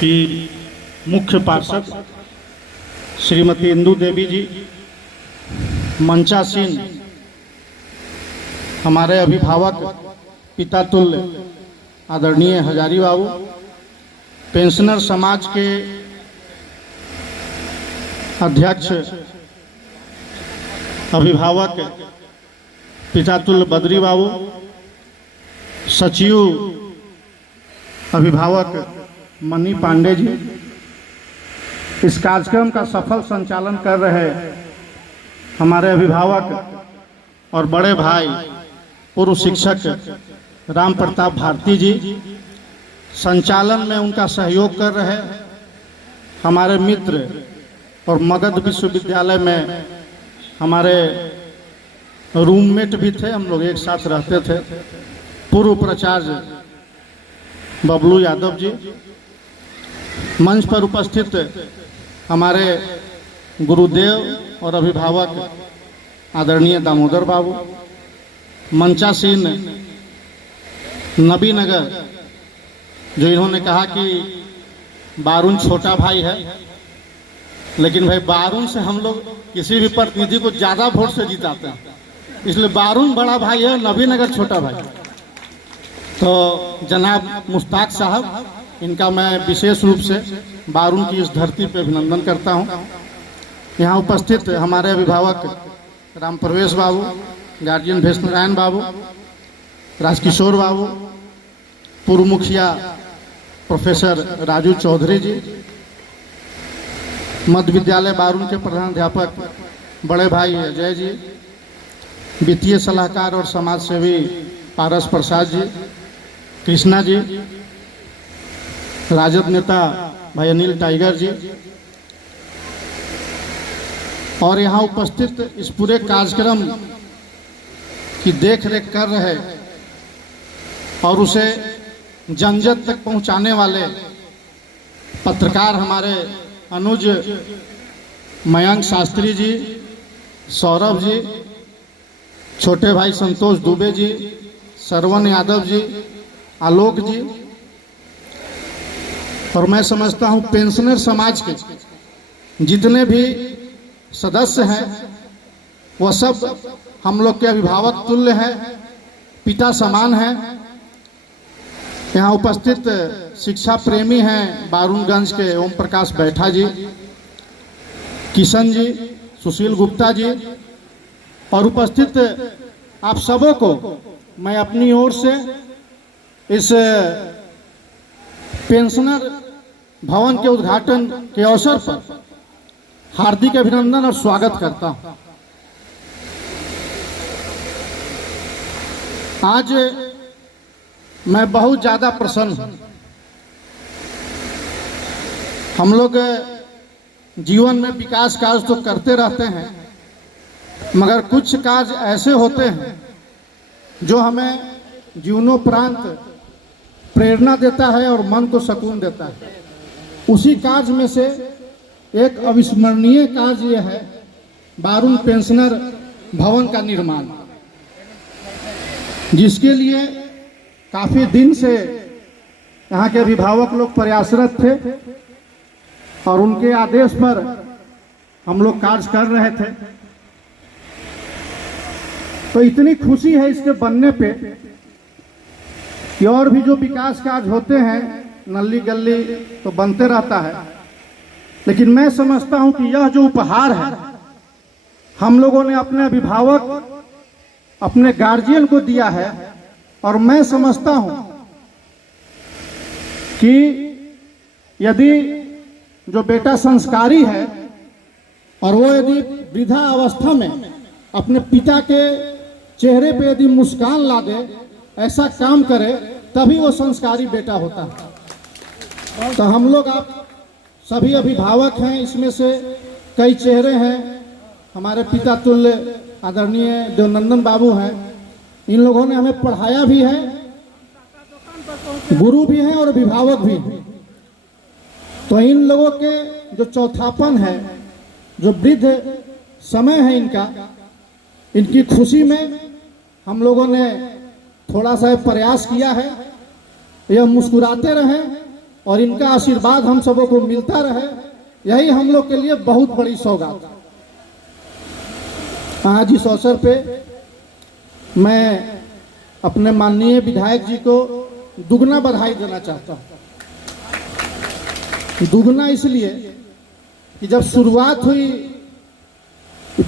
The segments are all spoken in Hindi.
की मुख्य पार्षद श्रीमती इंदू देवी जी, मंचासीन हमारे अभिभावक पिता तुल्य आदरणीय हजारी बाबू, पेंशनर समाज के अध्यक्ष अभिभावक पिता तुल्य बद्री बाबू, सचिव अभिभावक मनी पांडे जी, इस कार्यक्रम का सफल संचालन कर रहे हमारे अभिभावक और बड़े भाई पूर्व शिक्षक राम प्रताप भारती जी, संचालन में उनका सहयोग कर रहे हमारे मित्र और मगध विश्वविद्यालय में हमारे रूममेट भी थे, हम लोग एक साथ रहते थे, पूर्व प्राचार्य बबलू यादव जी, मंच पर उपस्थित हमारे गुरुदेव और अभिभावक आदरणीय दामोदर बाबू, मंचासीन नबी नगर, जो इन्होंने कहा कि बारून छोटा भाई है, लेकिन भाई बारून से हम लोग किसी भी प्रतिनिधि को ज़्यादा वोट से जिताते हैं, इसलिए बारून बड़ा भाई है, नबी नगर छोटा भाई। तो जनाब मुश्ताक साहब, इनका मैं विशेष रूप से बारून की इस धरती पर अभिनंदन करता हूं। यहाँ उपस्थित हमारे अभिभावक राम प्रवेश बाबू, गार्जियन भेष नारायण बाबू, राजकिशोर बाबू, पूर्व मुखिया प्रोफेसर राजू चौधरी जी, मध्य विद्यालय बारून के प्रधानाध्यापक बड़े भाई अजय जी, वित्तीय सलाहकार और समाज सेवी पारस प्रसाद जी, कृष्णा जी, राजद नेता भाई अनिल टाइगर जी, और यहाँ उपस्थित इस पूरे कार्यक्रम की देखरेख कर रहे और उसे जन जन तक पहुँचाने वाले पत्रकार हमारे अनुज मयंक शास्त्री जी, सौरभ जी, छोटे भाई संतोष दुबे जी, सरवन यादव जी, आलोक जी, और मैं समझता हूँ पेंशनर समाज के जितने भी सदस्य हैं वह सब हम लोग के अभिभावक तुल्य हैं, पिता समान हैं। यहाँ उपस्थित शिक्षा प्रेमी हैं बारूणगंज के ओम प्रकाश बैठा जी, किशन जी, सुशील गुप्ता जी, और उपस्थित आप सबों को मैं अपनी ओर से इस पेंशनर भवन के उद्घाटन के अवसर पर हार्दिक अभिनंदन और स्वागत करता हूं। आज मैं बहुत ज़्यादा प्रसन्न हूं। हम लोग जीवन में विकास कार्य तो करते रहते हैं, मगर कुछ कार्य ऐसे होते हैं जो हमें जीवनोपरांत प्रेरणा देता है और मन को सुकून देता है। उसी कार्य में से एक अविस्मरणीय कार्य यह है बारून पेंशनर भवन का निर्माण, जिसके लिए काफ़ी दिन से यहाँ के अभिभावक लोग प्रयासरत थे और उनके आदेश पर हम लोग कार्य कर रहे थे। तो इतनी खुशी है इसके बनने पे कि और भी जो विकास कार्य होते हैं नल्ली गल्ली तो बनते रहता है, लेकिन मैं समझता हूं कि यह जो उपहार है हम लोगों ने अपने अभिभावक अपने गार्जियन को दिया है, और मैं समझता हूं कि यदि जो बेटा संस्कारी है और वो यदि वृद्धा अवस्था में अपने पिता के चेहरे पे यदि मुस्कान ला दे, ऐसा काम करे, तभी वो संस्कारी बेटा होता है। तो हम लोग आप सभी अभिभावक हैं, इसमें से कई चेहरे हैं, हमारे पिता तुल्य आदरणीय देवनंदन बाबू हैं, इन लोगों ने हमें पढ़ाया भी है, गुरु भी हैं और अभिभावक भी हैं। तो इन लोगों के जो चौथापन है, जो वृद्ध समय है इनका, इनकी खुशी में हम लोगों ने थोड़ा सा प्रयास किया है। यह मुस्कुराते रहें और इनका आशीर्वाद हम सबों को मिलता रहे, यही हम लोग के लिए बहुत बड़ी सौगात। आज इस अवसर पे मैं अपने माननीय विधायक जी को दुगना बधाई देना चाहता हूँ। दुगना इसलिए कि जब शुरुआत हुई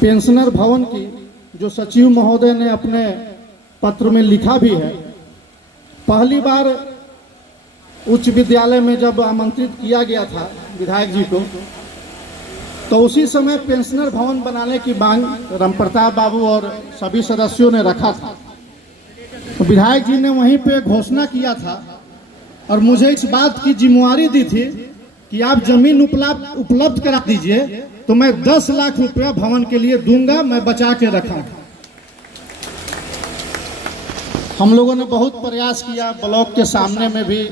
पेंशनर भवन की, जो सचिव महोदय ने अपने पत्र में लिखा भी है, पहली बार उच्च विद्यालय में जब आमंत्रित किया गया था विधायक जी को, तो उसी समय पेंशनर भवन बनाने की मांग रामप्रताप बाबू और सभी सदस्यों ने रखा था। तो विधायक जी ने वहीं पे घोषणा किया था और मुझे इस बात की जिम्मेवारी दी थी कि आप जमीन उपलब्ध करा दीजिए, तो मैं 10 लाख रुपया भवन के लिए दूंगा, मैं बचा के रखा। हम लोगों ने बहुत प्रयास किया, ब्लॉक के सामने में भी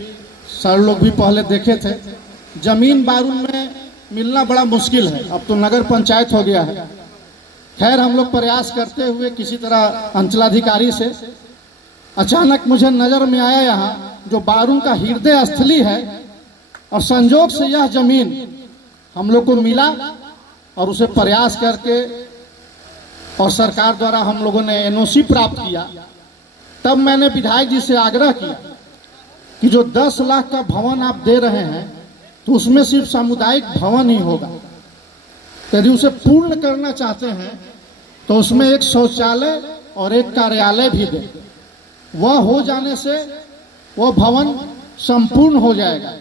सर लोग भी पहले देखे थे, जमीन बारून में मिलना बड़ा मुश्किल है, अब तो नगर पंचायत हो गया है। खैर हम लोग प्रयास करते हुए किसी तरह अंचलाधिकारी से, अचानक मुझे नजर में आया यहाँ जो बारून का हृदय स्थली है, और संजोग से यह जमीन हम लोग को मिला और उसे प्रयास करके और सरकार द्वारा हम लोगों ने एनओसी प्राप्त किया। तब मैंने विधायक जी से आग्रह किया कि जो 10 लाख का भवन आप दे रहे हैं, तो उसमें सिर्फ सामुदायिक भवन ही होगा। यदि उसे पूर्ण करना चाहते हैं तो उसमें एक शौचालय और एक कार्यालय भी दें। वह हो जाने से वह भवन संपूर्ण हो जाएगा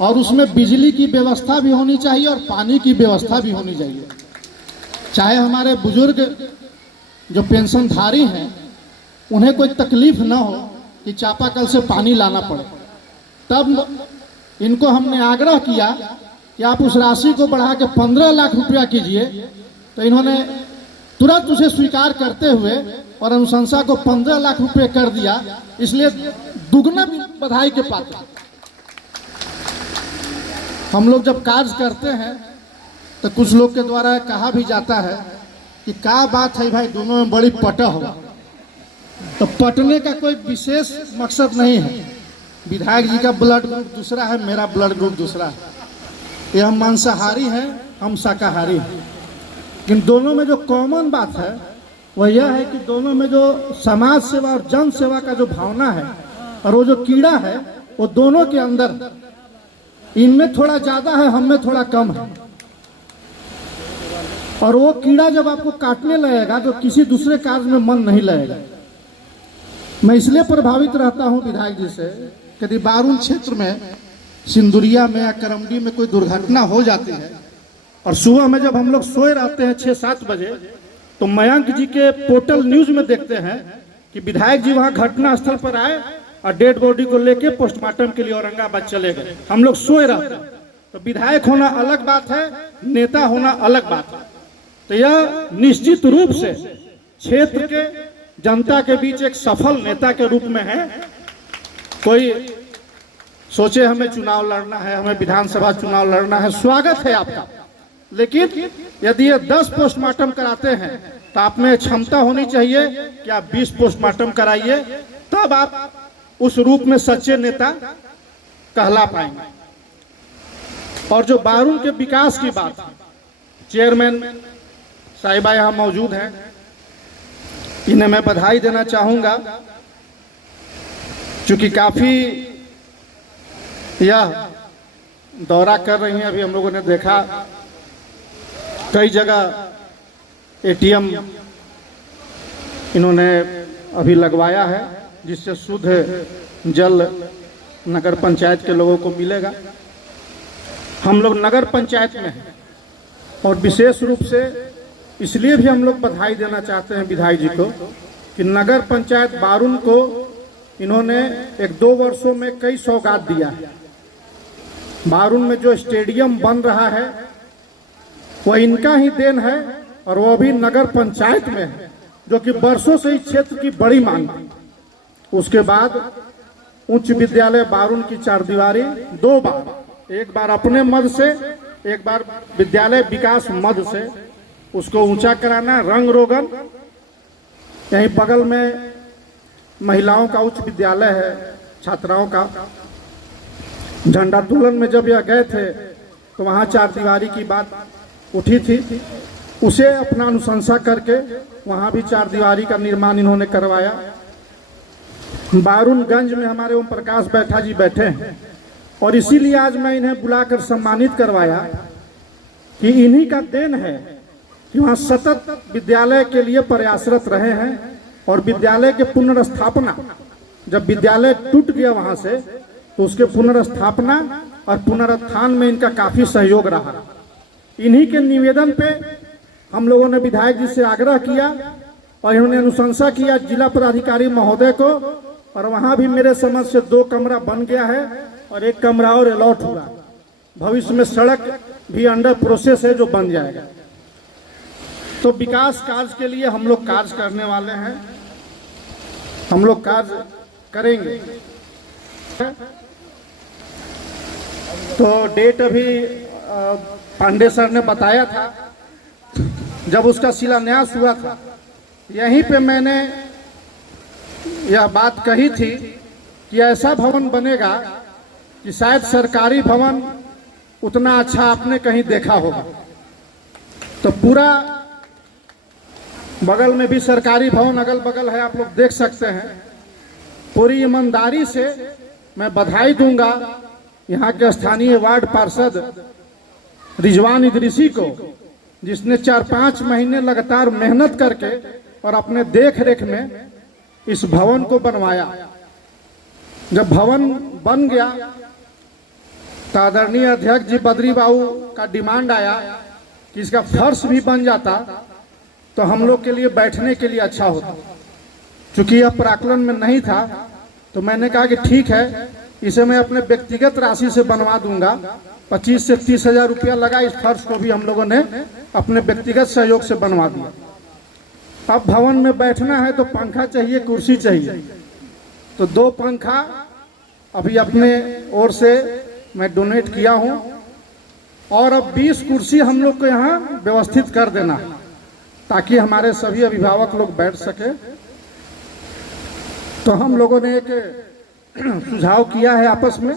और उसमें बिजली की व्यवस्था भी होनी चाहिए और पानी की व्यवस्था भी होनी चाहिए। चाहे हमारे बुजुर्ग जो पेंशनधारी हैं उन्हें कोई तकलीफ न हो कि चापाकल से पानी लाना पड़े। तब इनको हमने आग्रह किया कि आप उस राशि को बढ़ा के 15 लाख रुपया कीजिए, तो इन्होंने तुरंत उसे स्वीकार करते हुए और अनुशंसा को 15 लाख रुपए कर दिया। इसलिए दुगना बधाई के पात्र। हम लोग जब कार्य करते हैं तो कुछ लोग के द्वारा कहा भी जाता है कि क्या बात है भाई, दोनों में बड़ी पटह हो। तो पटने का कोई विशेष मकसद नहीं है। विधायक जी का ब्लड ग्रुप दूसरा है, मेरा ब्लड ग्रुप दूसरा है। ये हम मांसाहारी हैं, हम शाकाहारी हैं, लेकिन दोनों में जो कॉमन बात है वह यह है कि दोनों में जो समाज सेवा और जन सेवा का जो भावना है और वो जो कीड़ा है वो दोनों के अंदर, इनमें थोड़ा ज्यादा है, हम में थोड़ा कम है। और वो कीड़ा जब आपको काटने लगेगा तो किसी दूसरे कार्य में मन नहीं लगेगा। मैं इसलिए प्रभावित रहता हूं विधायक जी से, यदि बारून क्षेत्र में सिंदुरिया में या करमडी में कोई दुर्घटना हो जाती है और सुबह में जब हम लोग सोए रहते हैं 6-7 बजे, तो मयंक जी के पोर्टल न्यूज में देखते हैं कि विधायक जी वहां घटना स्थल पर आए और डेड बॉडी को लेके पोस्टमार्टम के लिए औरंगाबाद चले गए। हम लोग सोए रहते हैं। तो विधायक होना अलग बात है, नेता होना अलग बात है। तो यह निश्चित रूप से क्षेत्र के जनता के बीच एक सफल नेता के रूप में है। कोई सोचे हमें चुनाव लड़ना है, हमें विधानसभा चुनाव लड़ना है, स्वागत है आपका, लेकिन यदि ये 10 पोस्टमार्टम कराते हैं तो आप में क्षमता होनी चाहिए कि आप 20 पोस्टमार्टम कराइए, तब आप उस रूप में सच्चे नेता कहला पाएंगे। और जो बारून के विकास की बात, चेयरमैन साहिबा यहाँ मौजूद हैं, इन्हें मैं बधाई देना चाहूंगा, क्योंकि काफी यह दौरा कर रही हैं। अभी हम लोगों ने देखा कई जगह एटीएम इन्होंने अभी लगवाया है, जिससे शुद्ध जल नगर पंचायत के लोगों को मिलेगा। हम लोग नगर पंचायत में हैं और विशेष रूप से इसलिए भी हम लोग बधाई देना चाहते हैं विधायक जी को कि नगर पंचायत बारून को इन्होंने 1-2 वर्षों में कई सौगात दिया है। बारून में जो स्टेडियम बन रहा है वह इनका ही देन है और वो भी नगर पंचायत में है, जो कि वर्षों से इस क्षेत्र की बड़ी मांग थी। उसके बाद उच्च विद्यालय बारून की 4 दीवारी 2 बार, एक बार अपने मद से, एक बार विद्यालय विकास मद से उसको ऊंचा कराना, रंग रोगन। यहीं बगल में महिलाओं का उच्च विद्यालय है, छात्राओं का, झंडोत्तोलन में जब यह गए थे तो वहाँ चार दीवारी की बात उठी थी, उसे अपना अनुशंसा करके वहाँ भी चार दीवारी का निर्माण इन्होंने करवाया। बारूणगंज में हमारे ओम प्रकाश बैठा जी बैठे हैं और इसीलिए आज मैं इन्हें बुलाकर सम्मानित करवाया कि इन्हीं का देन है कि वहाँ सतत विद्यालय के लिए प्रयासरत रहे हैं और विद्यालय के पुनर्स्थापना, जब विद्यालय टूट गया वहाँ से तो उसके पुनर्स्थापना और पुनरुत्थान में इनका काफ़ी सहयोग रहा। इन्हीं के निवेदन पे हम लोगों ने विधायक जी से आग्रह किया और इन्होंने अनुशंसा किया जिला पदाधिकारी महोदय को, और वहाँ भी मेरे समझ से 2 कमरा बन गया है और 1 कमरा और अलॉट हुआ। भविष्य में सड़क भी अंडर प्रोसेस है जो बन जाएगा। तो विकास कार्य के लिए हम लोग कार्य करने वाले हैं, हम लोग कार्य करेंगे। तो डेट अभी पांडे सर ने बताया था, जब उसका शिलान्यास हुआ था यहीं पे मैंने यह बात कही थी कि ऐसा भवन बनेगा कि शायद सरकारी भवन उतना अच्छा आपने कहीं देखा होगा। तो पूरा बगल में भी सरकारी भवन अगल बगल है, आप लोग देख सकते हैं। पूरी ईमानदारी से मैं बधाई दूंगा यहाँ के स्थानीय वार्ड पार्षद रिजवान इदरीसी को, जिसने 4-5 महीने लगातार मेहनत करके और अपने देख रेख में इस भवन को बनवाया। जब भवन बन गया तो आदरणीय अध्यक्ष जी बद्री बाबू का डिमांड आया कि इसका फर्श भी बन जाता तो हम लोग के लिए बैठने के लिए अच्छा होता। चूंकि यह प्राक्कलन में नहीं था तो मैंने कहा कि ठीक है, इसे मैं अपने व्यक्तिगत राशि से बनवा दूंगा। 25 से 30 हजार रुपया लगा, इस फर्श को भी हम लोगों ने अपने व्यक्तिगत सहयोग से बनवा दिया। अब भवन में बैठना है तो पंखा चाहिए, कुर्सी चाहिए, तो 2 पंखा अभी अपने ओर से मैं डोनेट किया हूं और अब 20 कुर्सी हम लोग को यहाँ व्यवस्थित कर देना है ताकि हमारे सभी अभिभावक लोग बैठ सके। तो हम लोगों ने एक सुझाव किया है आपस में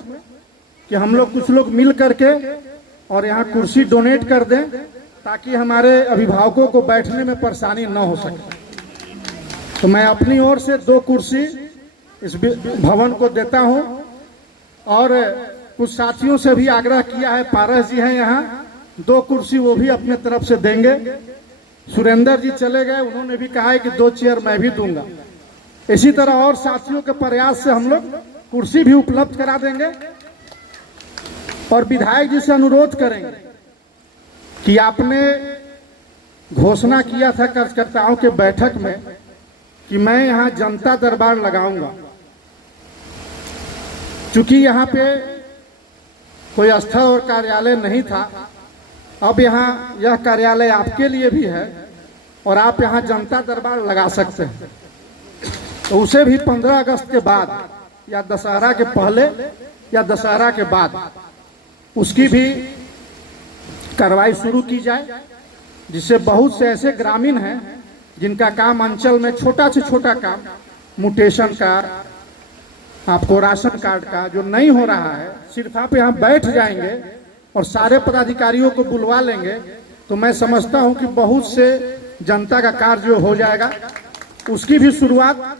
कि हम लोग कुछ लोग मिल करके और यहाँ कुर्सी डोनेट कर दें ताकि हमारे अभिभावकों को बैठने में परेशानी न हो सके। तो मैं अपनी ओर से 2 कुर्सी इस भवन को देता हूं और कुछ साथियों से भी आग्रह किया है, पारस जी हैं यहाँ, 2 कुर्सी वो भी अपने तरफ से देंगे। सुरेंद्र जी चले गए, उन्होंने भी कहा है कि 2 चेयर मैं भी दूंगा। इसी तरह और साथियों के प्रयास से हम लोग कुर्सी भी उपलब्ध करा देंगे और विधायक जी से अनुरोध करेंगे कि आपने घोषणा किया था कार्यकर्ताओं के बैठक में कि मैं यहाँ जनता दरबार लगाऊंगा। चूंकि यहाँ पे कोई स्थल और कार्यालय नहीं था, अब यहाँ यह कार्यालय आपके लिए भी है और आप यहाँ जनता दरबार लगा सकते हैं। तो उसे भी 15 अगस्त के बाद या दशहरा के पहले या दशहरा के बाद उसकी भी कार्रवाई शुरू की जाए, जिससे बहुत से ऐसे ग्रामीण हैं जिनका काम अंचल में छोटा से छोटा काम, म्यूटेशन का, आपको राशन कार्ड का जो नहीं हो रहा है, सिर्फ आप यहाँ बैठ जाएंगे और सारे पदाधिकारियों को बुलवा लेंगे तो मैं समझता हूँ कि बहुत से जनता का कार्य जो हो जाएगा उसकी भी शुरुआत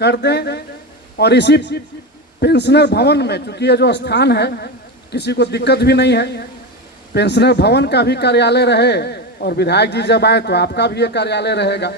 कर दें। और इसी पेंशनर भवन में, चूंकि ये जो स्थान है किसी को दिक्कत भी नहीं है, पेंशनर भवन का भी कार्यालय रहे और विधायक जी जब आए तो आपका भी ये कार्यालय रहेगा।